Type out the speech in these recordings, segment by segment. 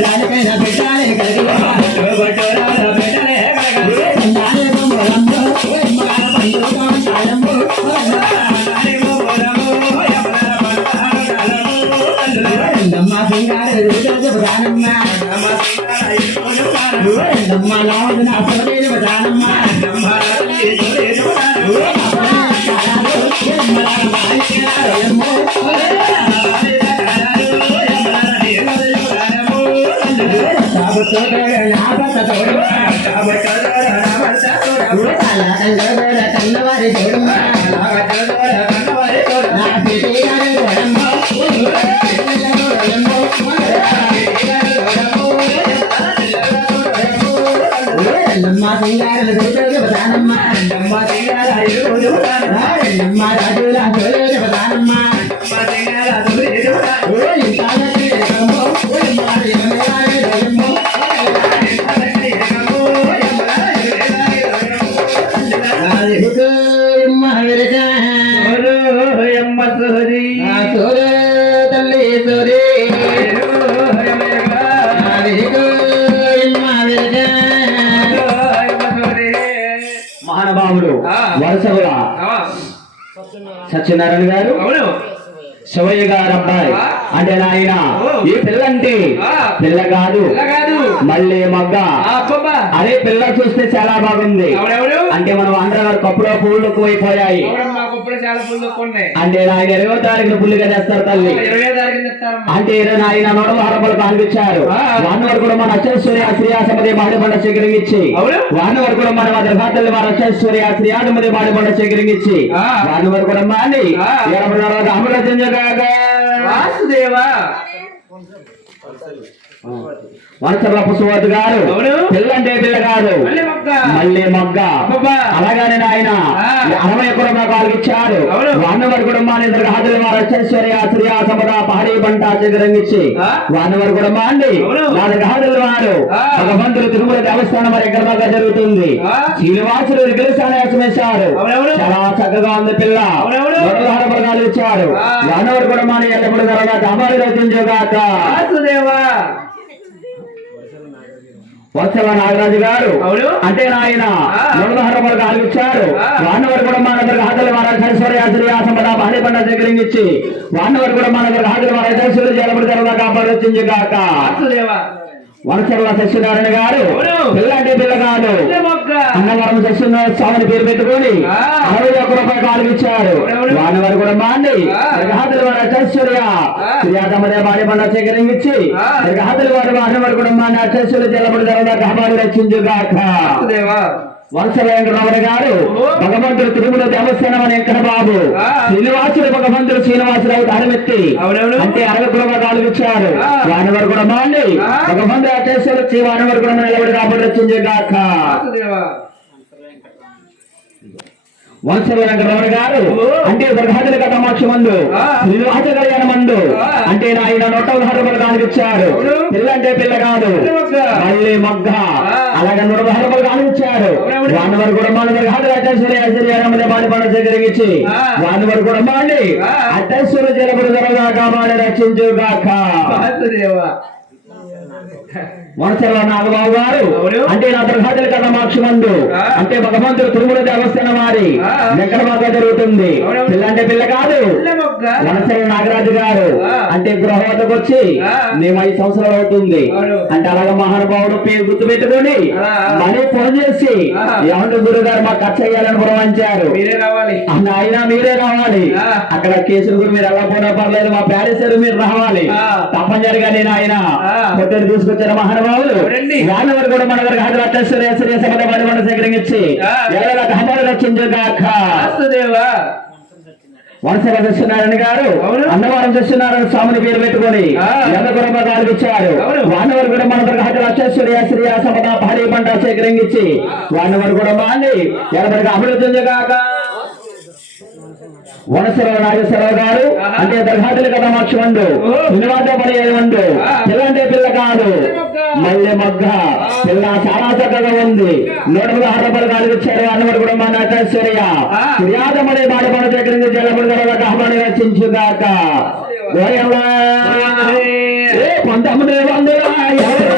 జాలికైనా పెట్టాలి తెల్లవారి చూడమ్మ నా పిటి గారి చూడమ్మ రెండమ్మ సింగారు చెబుతానమ్మ రెండమ్మ రాజుల చూడ మహానుభావుడు ఆ. వరుసగా సత్యనారాయణ గారు శివయ్య గారు అబ్బాయి. అంటే నాయన. ఈ పిల్లంటే. పిల్ల కాదు. మళ్ళీ మగ్గ. అదే పిల్ల చూస్తే చాలా బాగుంది. అంటే మనం అందరం కప్పులో ఎక్కువైపోయాయి ఎవడమ్మా కుప్పలు చాలా పుల్లు ఉన్నాయి అంటే నాయన ఇరవై తారీఖున పుల్లుగా చేస్తారు తల్లి. ఇరవై తారీఖున అంటే ఇరవై నాయన నడవ హరపలు కానిపించారు ఆ. వాని వరకు కూడా మన అక్షశ్వర్య శ్రీయాసమది మాడిబండ స్వీకరించి అవును. వాని వరకు కూడా మన మధురభాతలు మన అక్షశ్వర్య శ్రీయాసమది మాడిబండ స్వీకరించి ఆ. వాని వరకు కూడా మాని. ఎనభై నాలుగు అమరజంజగాగా వాసుదేవా. వనసర్ల పుష్పవతి గారు. పిల్లంటే పిల్ల కాదు. మళ్ళీ మొగ్గ. అలాగనే ఆయన. అరవై కుటుంబాలు ఇచ్చారు. వానవర్ కుటుంబాన్ని ఇద్దరు హాజరు వారు అక్షశ్వర్య శ్రీయా సమద పహాడీ పంట చిగురంగిచ్చి. వానవర్ కుటుంబం అవును. నాలుగు హాజరు వారు. భగవంతుడు తిరుమల దేవస్థానం మరి ఎక్కడ దాకా జరుగుతుంది. శ్రీనివాసుడు వేశారు అవునవును. చాలా చక్కగా ఉంది పిల్ల ఇచ్చారు ఆ. వానవర్ కుటుంబాన్ని ఎల్లప్పుడు తర్వాత అమలు రచించుగాక వత్సవ నాగరాజు గారు. అంటే నాయన ఆ. నూనె వర్గాలు ఇచ్చారు ఆ. వానవర్ కూడా మన దగ్గర హాజరు వారు ఐశ్వర్య శ్రీయాసంపద భారీ పండ సేకరించి కూడా మన దగ్గర హాజరు వారు ఐశ్వర్య జలముడు జలగా కాపాడొచ్చింది గాక వాసుదేవా వనచర్ల సత్యనారాయణ గారు. పిల్లంటే పిల్ల కాదు అన్నవరం సత్యనారాయణ స్వామిని పేరు పెట్టుకొని. అరవై ఒక్క రూపాయలు కాలు ఇచ్చారు అవునవును. వానవర్ కూడా మాండి ఆ. హాజరు వారు పండ సేకరించి. హాజరు వారు వానవర్ కూడా మన ఐశ్వర్య జలముడు జలగా కాపాడు రచించుగాక వెంకటరమణ గారు. భగవంతుడు తిరుమల దేవస్థానం అనే బాబు. శ్రీనివాసుడు భగవంతుడు శ్రీనివాసరావు అవునవును. అంటే అరవై కుటుంబాలు ఇచ్చారు ఆ. వాని వరకు కూడా మాండి. భగవంతుడు అచేశ్వరు వచ్చి వాని వరకు కూడా నిలబడి కాబట్టి వచ్చింది గాక వెంకటరమణ గారు. అంటే దుర్గాదుల కథమాక్ష మందు. శ్రీనివాస కళ్యాణ మందు. అంటే ఆయన నూట పదహారు రూపాయలు ఇచ్చారు అవును. పిల్ల అంటే పిల్ల కాదు. మళ్ళీ మొగ్గ. అలాగే నూట పదహారు రూపాయలు ఇచ్చారు అవునవును. వాని వరకు కూడా మన దుర్గాదుల అటేశ్వరి ఐశ్వర్యాన్ని బాడి పండు సేకరించి ఆ. వాని వరకు కూడా మాండి ఆ. అటేశ్వర జలపుడు ధరగా మాడి రక్షించుగాక వనసల నాగబాబు గారు. అంటే నా దుర్గాదుల కథమాక్ష మందు ఆ. అంటే భగవంతుడు తిరుమల దేవస్థానం వారి ఆ. వెంకట బాగా జరుగుతుంది. పిల్ల అంటే పిల్ల కాదు మళ్ళీ వనసల నాగరాజు గారు. అంటే గృహ వద్దకు వచ్చి. మేము ఐదు సంవత్సరాలు అవుతుంది. అంటే అలాగే మహానుభావుడు పేరు గుర్తు పెట్టుకొని. మనీ ఫోన్ చేసి. ఏమంటే గురువు గారు మాకు ఖర్చు అయ్యాలని రావాలి అన్న అయినా మీరే రావాలి. అక్కడ కేసులు కూడా మీరు ఎలా పోయినా పర్లేదు మా ప్యారిసర్ మీరు రావాలి. తప్పనిసరిగా నేను ఆయన. పొట్టేడు తీసుకొచ్చారు మహానుభావులు వాళ్ళ వరకు కూడా మన హాజరు అట్టేశ్వర సమత సేకరించి రక్షించుగాక వాసుదేవా గారు. అన్నవరం సత్యనారాయణ స్వామిని పేరు పెట్టుకొని గారికి ఇచ్చారు. వానవరు కూడా మన హాజరు అక్షశ్వర్య శ్రీ సంపద భారీ పంట సేకరించి వానవరు కూడా మాని ఎనభై అభివృద్ధి చెందగాక వనసరావు నాగేశ్వరరావు గారు. అంటే దర్ఘాటులు కదా మక్షుండు ఓ. నిలవాట పని ఆ. పిల్ల అంటే పిల్ల కాదు. మల్లె మొగ్గ పిల్ల చాలా చక్కగా ఉంది. నూట పదహారు రూపాయలు గాలికి ఇచ్చారు అన్నవారు కూడా మన అక్షశ్వర్య ఆ. ఫిర్యాదమనే బాడపడ సేకరించి జలముడు గర్భని రచించుగాక గోయమ్మ. ఏ పంతొమ్మిది వందల యాభై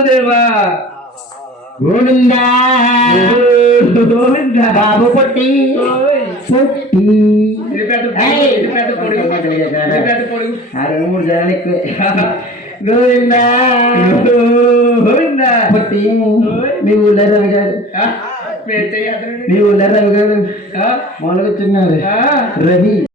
వాసుదేవా గోవిందా. బాబు పొట్టి. పొట్టి. మూడు జనాలు ఎక్కువ. పొట్టి. మీ ఊళ్ళో గారు. మీ ఊళ్ళో గారు. రవి.